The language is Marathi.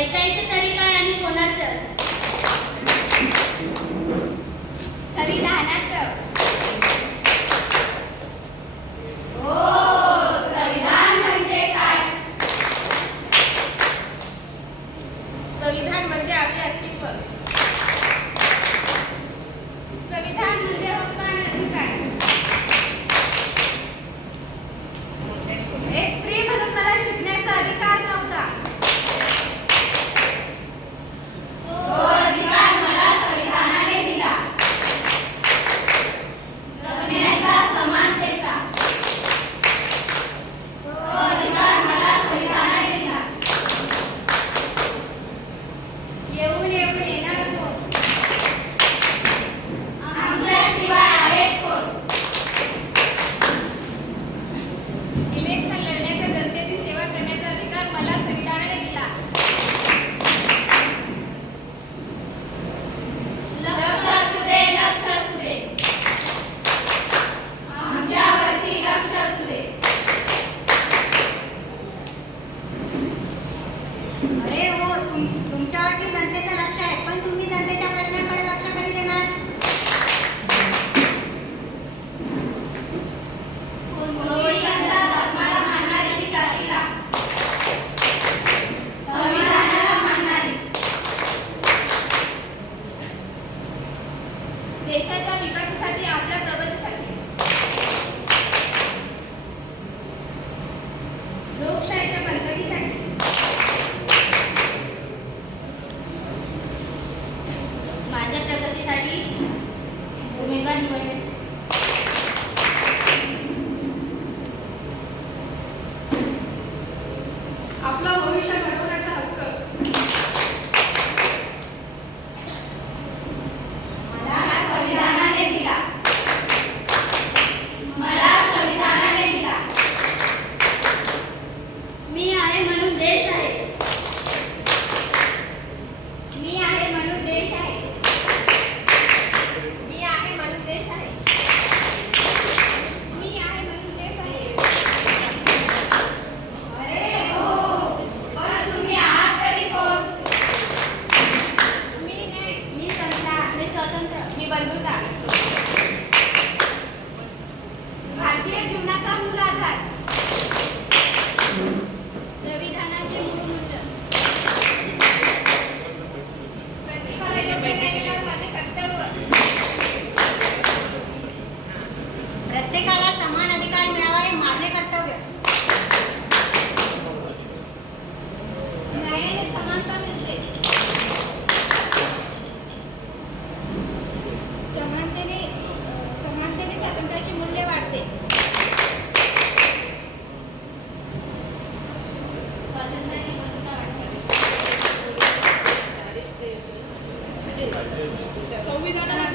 ऐकायचं तरी काय आणि कोणाचं? संविधानाचं. हो, म्हणजे संविधान म्हणजे आपले अस्तित्व. संविधान म्हणजे हक्क आणि अरे हो तुम तुमच्यावरती जनतेचं लक्ष आहे पण तुम्ही जनतेच्या प्रश्नाकडे लक्ष Thank you. देश आहे माझे कर्तव्य. समानता समानतेने समानतेने स्वातंत्र्याची मूल्य वाढते. स्वातंत्र्याची बंधुता वाढते. म्हणजे संविधानाला